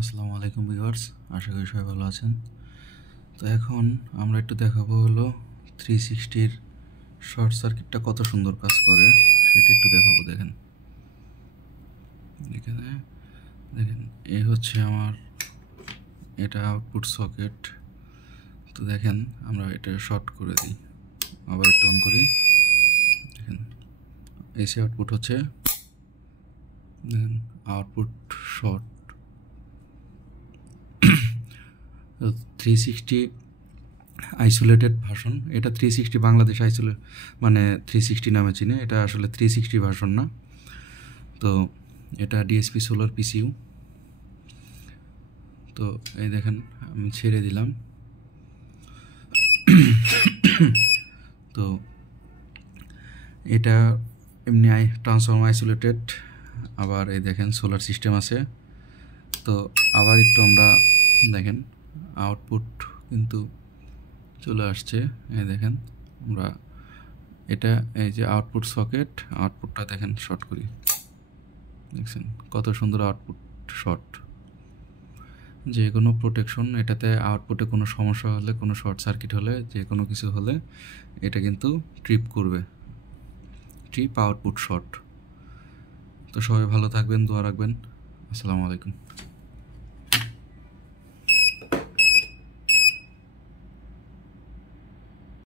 আসসালামু আলাইকুম ভিউয়ার্স, আশা করি সবাই ভালো আছেন। তো এখন আমরা একটু দেখাবো হলো 360-র শর্ট সার্কিটটা কত সুন্দর কাজ করে সেটা একটু দেখাবো। দেখেন এখানে দেখেন এই হচ্ছে আমার এটা আউটপুট সকেট। তো দেখেন আমরা এটা শর্ট করে দিই, আবার একটু অন করি। দেখেন এসি আউটপুট হচ্ছে, দেখেন আউটপুট শর্ট। 360 আইসোলেটেড ভার্সন, এটা 360 বাংলাদেশ মানে 360 নামে চিনে, এটা আসলে 360 ভার্সন না। তো এটা ডিএসপি সোলার পিসিইউ। তো এই দেখেন আমি ছেড়ে দিলাম। তো এটা এমনি ট্রান্সফর্মার আইসোলেটেড, আবার এই দেখেন সোলার সিস্টেম আছে। তো আবার একটু আমরা দেখেন আউটপুট কিন্তু চলে আসছে। এই দেখেন আমরা এটা এই যে আউটপুট সকেট, আউটপুটটা দেখেন শর্ট করি, দেখছেন কত সুন্দর আউটপুট শর্ট। যে কোনো প্রোটেকশন, এটাতে আউটপুটে কোনো সমস্যা হলে, কোনো শর্ট সার্কিট হলে, যে কোনো কিছু হলে এটা কিন্তু ট্রিপ করবে, ট্রিপ আউটপুট শর্ট। তো সবাই ভালো থাকবেন, দোয়া রাখবেন। আসসালামু আলাইকুম।